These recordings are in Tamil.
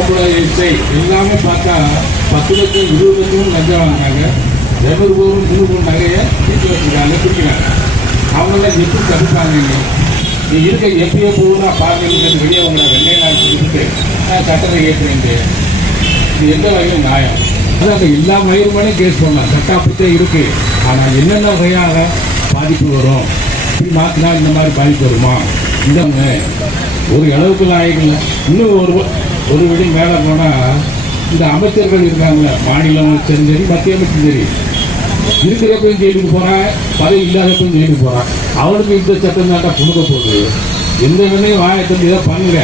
உங்களுடைய இசை எல்லாமே பார்த்தா 10 லட்சம் 20 லட்சம் லஞ்சம் வாங்கினாங்க. 200 ரூபாயும் 300 நகையை வீட்டு வச்சுருக்காங்க, பிடிக்கிறாங்க. அவங்களாம் எப்படி தடுப்பாங்க? நீ இருக்க எப்பயோ போகுதுன்னா பார்க்கறது வெளியே உங்களை 2 நாள் கொடுத்துட்டு நான் சட்டத்தை ஏற்றுறேன். இது எந்த வகையில் நியாயம்? அதான் எல்லா வகையுமே கேஸ் பண்ணலாம், சட்டாப்பத்தே இருக்கு. ஆனால் என்னென்ன வகையாக பாதிப்பு வரும், இப்படி மாற்றினா இந்த மாதிரி பாதிப்பு வருமா? இந்த ஒரு அளவுக்கு நாயகங்கள் இன்னும் ஒரு விடி மேலே போனால் இந்த அமைச்சர்கள் இருக்காங்களே, மாநில அமைச்சரும் சரி மத்திய அமைச்சரும் சரி, இருக்கிறப்பையும் ஜெயிலுக்கு போகிறான், பதவி இல்லாதப்பையும் ஜெயிலுக்கு போகிறான். அவனுக்கு இந்த சட்டம் தாண்டா கொடுக்க போகுது. எந்த வேலையும் வாயத்தம்பி இதை பண்ணுங்க.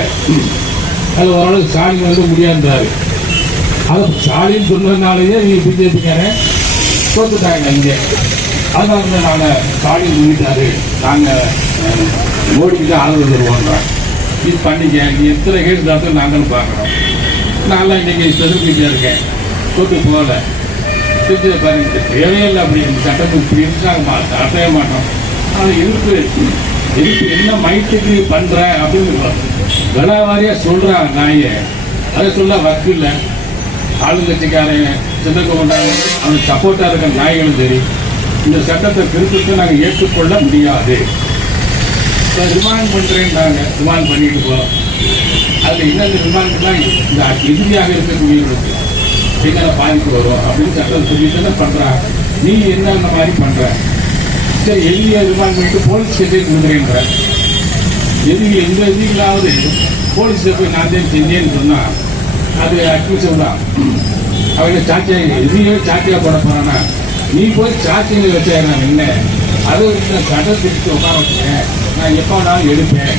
அதில் ஓரளவுக்கு ஸ்டாலின் வந்து முடியாதுன்றாரு. அது ஸ்டாலின் சொன்னதுனாலேயே நீங்கள் பிஜேபிக்காரன் தோற்றுட்டாங்க இங்கே. அதனால தான் நாங்கள் ஸ்டாலின் சொல்லிட்டாரு, நாங்கள் மோடிக்கு தான் ஆதரவு தருவோன்றாங்க. இது பண்ணிக்க, நீ எத்தனை கேட்டு தான் நாங்களும் பார்க்குறோம். நான்லாம் இன்றைக்கி ஸ்பெஷல் மீட்டியாக இருக்கேன், தோற்று போகலை. செஞ்சதை பாருங்க, தேவையே இல்லை. அப்படி இந்த சட்டம் இப்படி இருந்து நாங்கள் அசைய மாட்டோம். ஆனால் எதிர்ப்பு என்ன மைத்துக்கு பண்ணுறேன் அப்படின்னு விளாவாரியாக சொல்கிறான் நாயை. அதை சொல்ல வக்கு இல்லை. ஆளுங்கட்சிக்காரன் சின்ன கொண்டாங்க, அவனுக்கு சப்போர்ட்டாக இருக்கிற நாய்களும் சரி, இந்த சட்டத்தை திருத்தத்தை நாங்கள் ஏற்றுக்கொள்ள முடியாது. இப்போ ரிமாண்ட் பண்ணுறேன்னாங்க, ரிமாண்ட் பண்ணிட்டு போகிறோம். அதில் என்னென்ன ரிமாண்ட்லாம் இந்த எதிரியாக இருக்கக்கூடியவர்களுக்கு என்னென்ன பாதிப்பு வரும் அப்படின்னு சட்டம் சொல்லிட்டு தானே பண்ணுறான். நீ என்ன அந்த மாதிரி பண்ணுற? சரி, எதிரியை ரிமாண்ட் பண்ணிட்டு போலீஸ் கேட்டே கொடுக்குறேன்ற. எதிரி எந்த எதிரிகளாவது போலீஸில் போய் நான் தான் செஞ்சேன்னு சொன்னால் அது அக்யூசிவ் தான். அவங்க சாட்சியாக எதிரியே சாட்சியாக போட போகிறான்னா நீ போய் சாட்சியை வச்சேன். நான் என்ன அதை நான் சட்டம் திருச்சி உட்கார வச்சுக்கேன், நான் எப்போ வேணாலும் எடுப்பேன்.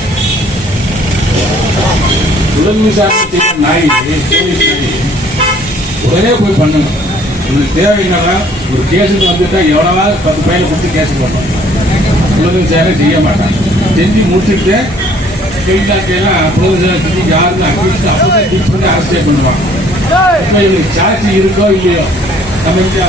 உடல் விசாரணை செய்ய நாய் போலீஸ் உடனே போய் பண்ணணும். உங்களுக்கு தேவை என்னன்னா ஒரு கேஸுக்கு வந்துட்டா எவ்வளவாவது 10 பையனை கொடுத்து கேஸுக்கு பண்ணணும். உடல் விசாரணை செய்ய மாட்டான். செஞ்சு முடிச்சுட்டு கைதாக்கையெல்லாம் உடல் விசாரணை செஞ்சு யாருன்னு அக்யூஸ்ட் அப்போதான் டீச் பண்ணி அரஸ்டே பண்ணுவாங்க. இப்போ இவங்களுக்கு சாட்சி இருக்கோ இல்லையோ நம்ம இங்கே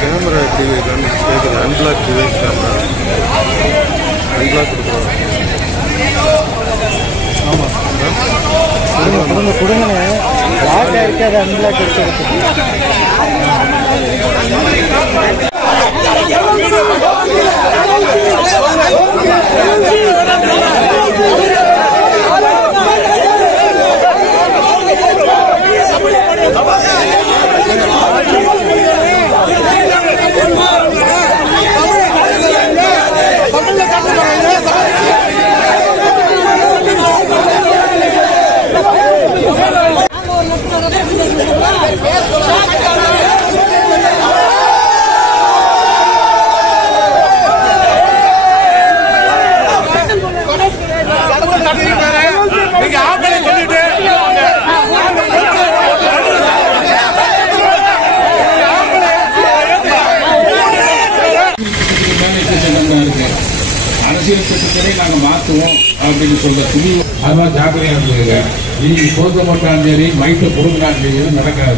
கேமரா டிவி கேட்குது. அன்பிளாக் டிவைஸ் கேமரா அன்பிளாக் கொடுக்குறோம். ஆமாம் கொடுங்க கொடுங்கண்ணே. லாக் ஆகிருக்கு, அதை அன்பிளாக் எடுத்து சரி நாங்கள் மாற்றுவோம் அப்படின்னு சொல்ற துணி அதெல்லாம் ஜாக்கிரதையாக இருந்துங்க. இன்னைக்கு சோத்த போட்டாலும் சரி மைட்டை கொடுக்குறான்னு சரி நடக்காது.